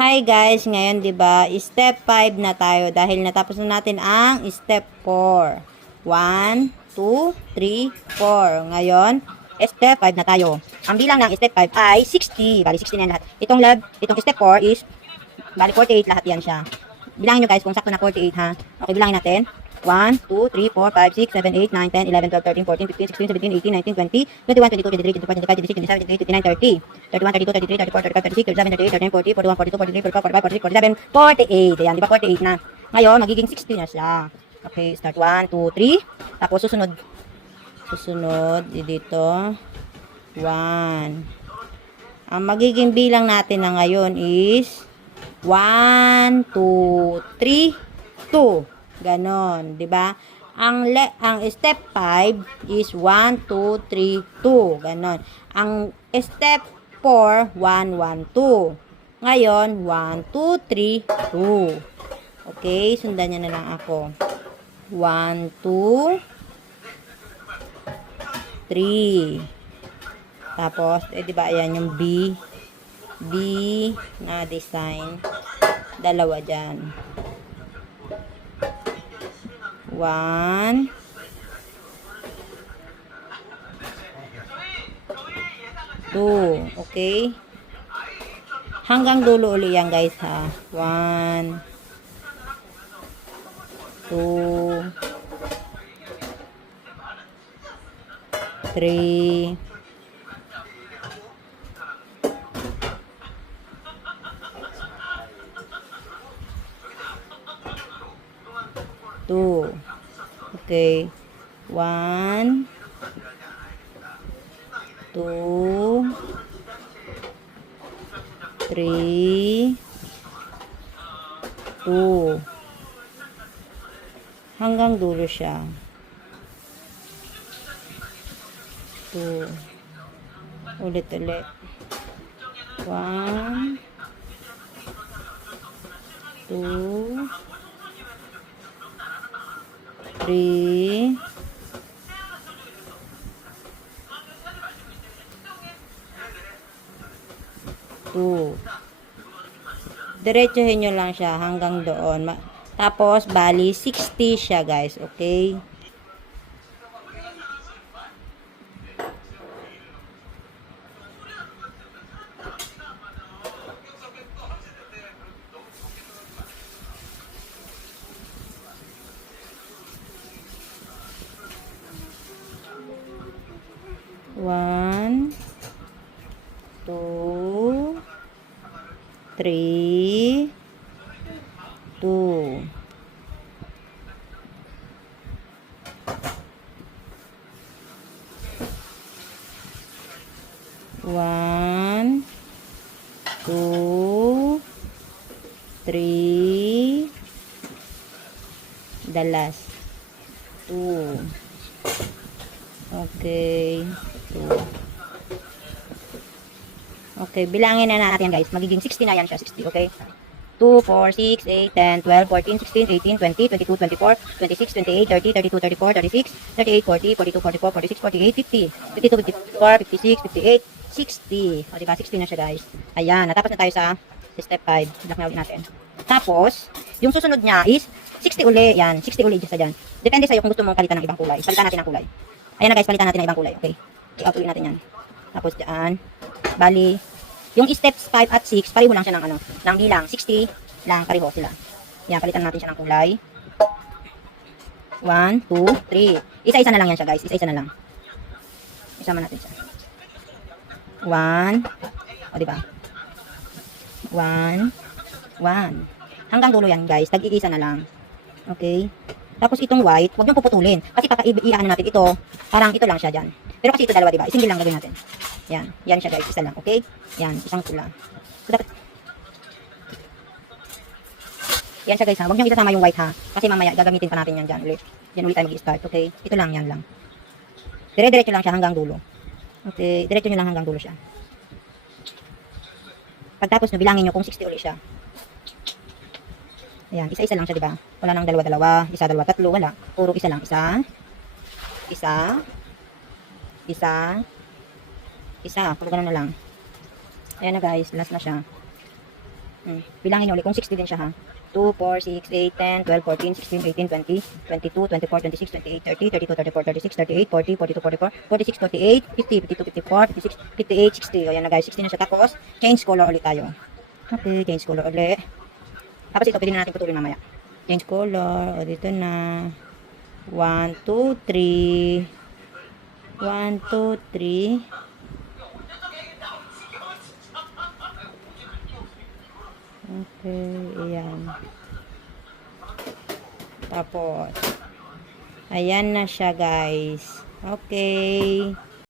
Hi guys, ngayon 'di ba, step 5 na tayo dahil natapos na natin ang step 4. 1 2 3 4. Ngayon, step 5 na tayo. Ang bilang ng step 5 ay 60. Bali 60 na yan lahat. Itong step 4 is bali 48 lahat yan siya. Bilangin nyo guys kung sakto na 48 ha. Okay, bilangin natin. 1, 2, 3, 4, 5, 6, 7, 8, 9, 10, 11, 12, 13, 14, 15, 16, 17, 18, 19, 20, 21, 22, 23, 24, 25, 26, 27, 28, 29, 30, 31, 32, 33, 34, 35, 36, 37, 38, 39, 40, 41, 42, 43, 44, 45, 46, 47, 48. Ayan, di ba 48 na? Ngayon, magiging 60 na siya. Okay, start 1, 2, 3. Tapos susunod dito. 1. Ang magiging bilang natin na ngayon is 1, 2, 3, 2. Ganon, 'di ba? Ang step 5 is 1 2 3 2. Ganon. Ang step 4 1 1 2. Ngayon 1 2 3 2. Okay, sundan niyo na lang ako. 1 2 3. Tapos, 'di ba ayan yung B na design. Dalawa diyan. 1 2. Okay? Hanggang dulo uli yan guys ha. 1 2 3 2. Okay. 1 2 3 2. Hanggang dulo siya. 2. Ulit-ulit. 1 2 3 2. Diretsuhin nyo lang siya hanggang doon. Tapos, bali, 60 siya, guys. Okay? One, 2, 3, 2. One, 2, 3. The last 2. Okay. 2. Okay, bilangin na natin guys. Magiging 60 na yan siya. 60, okay? 2, 4, 6, 8, 10, 12, 14, 16, 18, 20, 22, 24, 26, 28, 30, 32, 34, 36, 38, 40, 42, 44, 46, 48, 50, 52, 54, 56, 58, 60. O diba? 60 na siya guys. Ayan, natapos na tayo sa step 5. Block na ulit natin. Tapos, yung susunod niya is 60 uli. Yan, 60 uli isa dyan. Depende sa'yo kung gusto mong palitan ng ibang kulay. Palitan natin ng kulay. Ayan na guys, palitan natin ng ibang kulay. Okay. I-out ulit natin yan. Tapos dyan, bali, yung steps 5 at 6, pareho lang siya ng ng bilang. 60 lang, pareho sila. Yan, palitan natin siya ng kulay. 1, 2, 3. Isa-isa na lang yan siya guys. Isa-isa na lang. Isama natin siya. 1. O, diba? 1. 1. Hanggang dulo yan guys. Tag-iisa na lang. Okay. Tapos itong white, huwag niyong puputulin. Kasi i-ano natin ito, parang ito lang siya dyan. Pero kasi ito dalawa, diba? Isingil lang gagawin natin. Yan. Yan siya guys. Isa lang. Okay? Yan. Isang pula. So, dapat... Yan siya guys ha. Huwag niyong isasama yung white ha. Kasi mamaya gagamitin pa natin yan dyan ulit. Yan ulit tayo mag-start. Okay? Ito lang. Yan lang. Dire-diretso lang siya hanggang dulo. Okay? Diretso nyo lang hanggang dulo siya. Pagtapos nyo, bilangin nyo kung 60 ulit siya. Ayan, isa-isa lang siya, di ba? Wala nang dalawa-dalawa, isa, dalawa, tatlo, wala. Puro isa lang. Isa. Puro ganun na lang. Ayan na guys, last na siya. Bilangin nyo ulit kung 60 din siya ha. 2, 4, 6, 8, 10, 12, 14, 16, 18, 20, 22, 24, 26, 28, 30, 32, 34, 36, 38, 40, 42, 44, 46, 48, 50, 52, 54, 56, 58, 60. O yan na guys, 60 na siya. Tapos, change color ulit tayo. Okay, change color ulit. Tapos ito, pwede na natin putulin mamaya. Change color. O dito na. 1, 2, 3. 1, 2, 3. Okay, ayan. Tapos, ayan na siya guys. Okay.